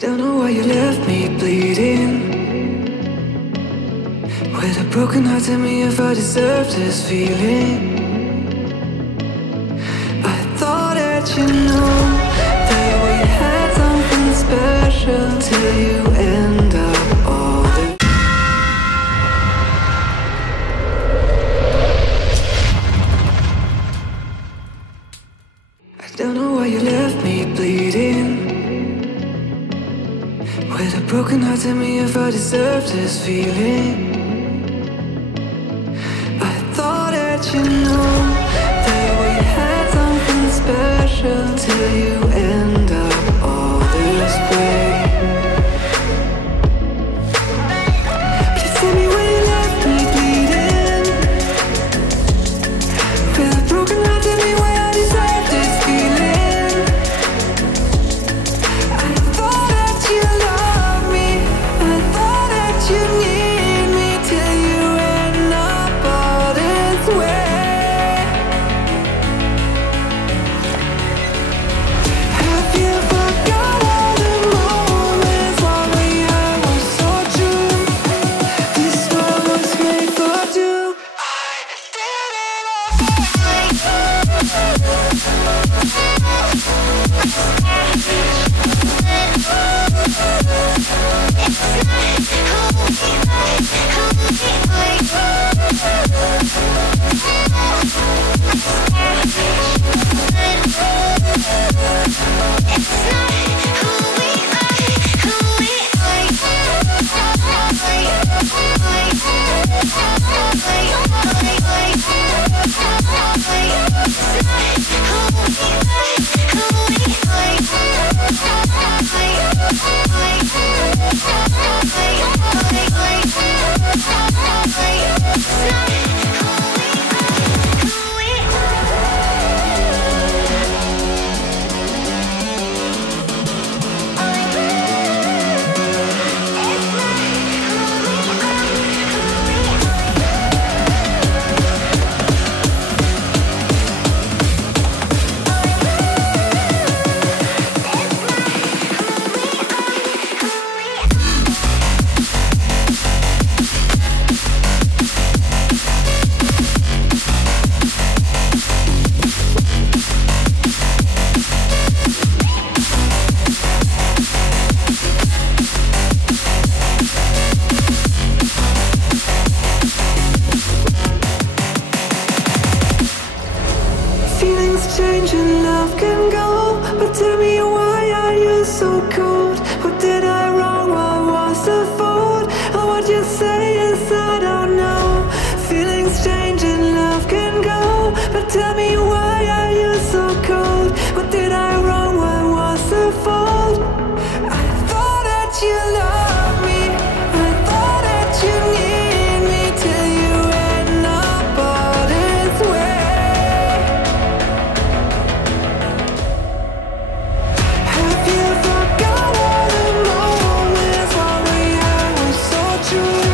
Don't know why you left me bleeding. With a broken heart, tell me if I deserve this feeling. I thought that you know that we had something special till you end up all this. I don't know why you left me bleeding. With a broken heart, tell me if I deserve this feeling. I thought that you know that we had something special till you end up all this way. Please tell me why you left me bleeding. With a broken heart, tell me why I deserve this feeling. I thought that you loved me, I thought that you need me till you end up all this way. Have you forgot all the moments while we had was so true? This world was made for two. I did it Feelings change and love can go, but tell me why are you so cold? What did I wrong? What was the fault? Or what you say is I don't know. Feelings change and love can go, but tell me why are you so cold? What did I wrong? What was the fault? I thought that you loved me, I thought that you need me till you end up all this way. Have you forgot all the moments while we had was so true?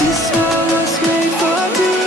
This world was made for two.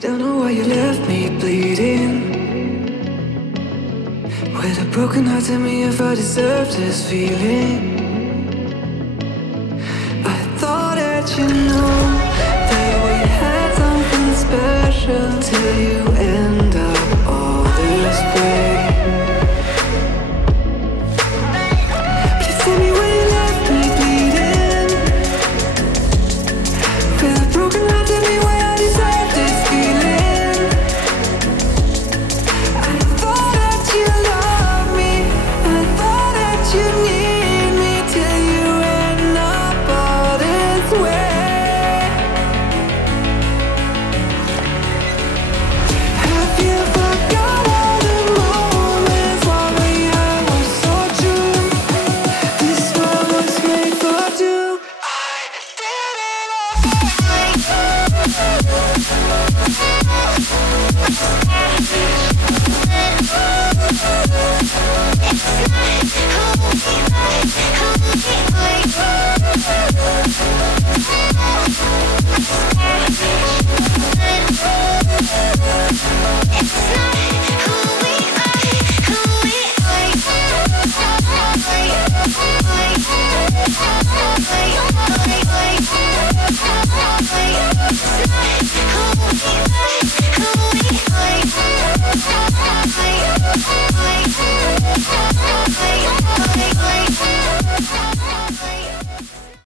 Don't know why you left me bleeding. With a Broken heart, tell me if I deserve this feeling. I thought that you know that we had something special till you end